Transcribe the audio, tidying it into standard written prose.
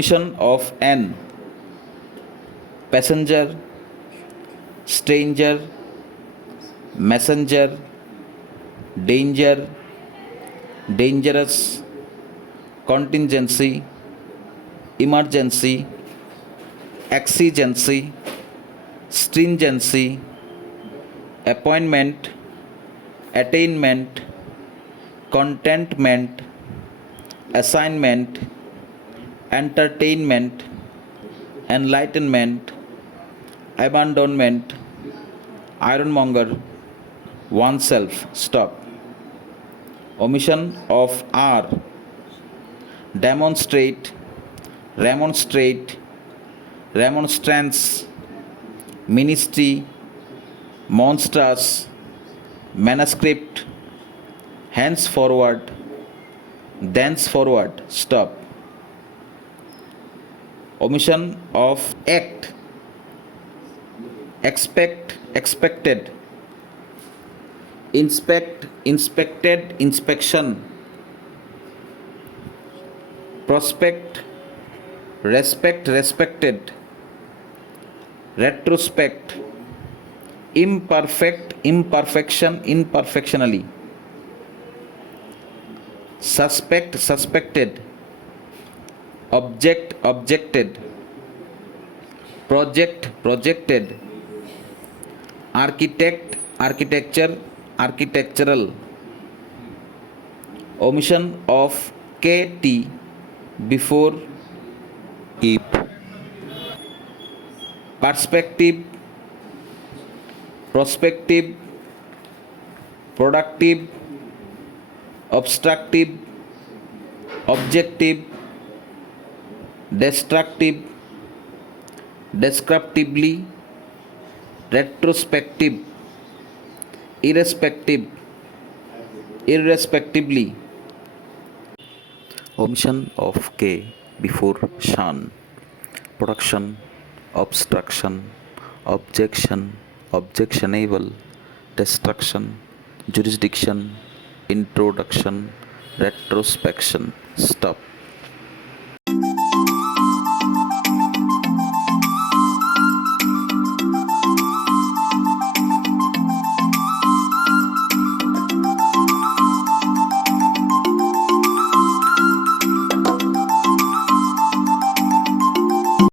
omission of an passenger, stranger, messenger, danger, dangerous, contingency, emergency, exigency, stringency, appointment, attainment, contentment, assignment, entertainment, enlightenment, abandonment, ironmonger, oneself. Stop. Omission of R. Demonstrate, remonstrate, remonstrance, ministry, monstrous, manuscript, henceforward, thenceforward. Stop. Omission of act. Expect, expected, inspect, inspected, inspection, prospect, respect, respected, retrospect, imperfect, imperfection, imperfectionally, suspect, suspected, object, objected, project, projected, architect, architecture, architectural. Omission of kt before if. Perspective, prospective, productive, obstructive, objective, destructive, descriptively, retrospective, irrespective, irrespectively. Omission of K before shan. Production, obstruction, objection, objectionable, destruction, jurisdiction, introduction, retrospection. Stop.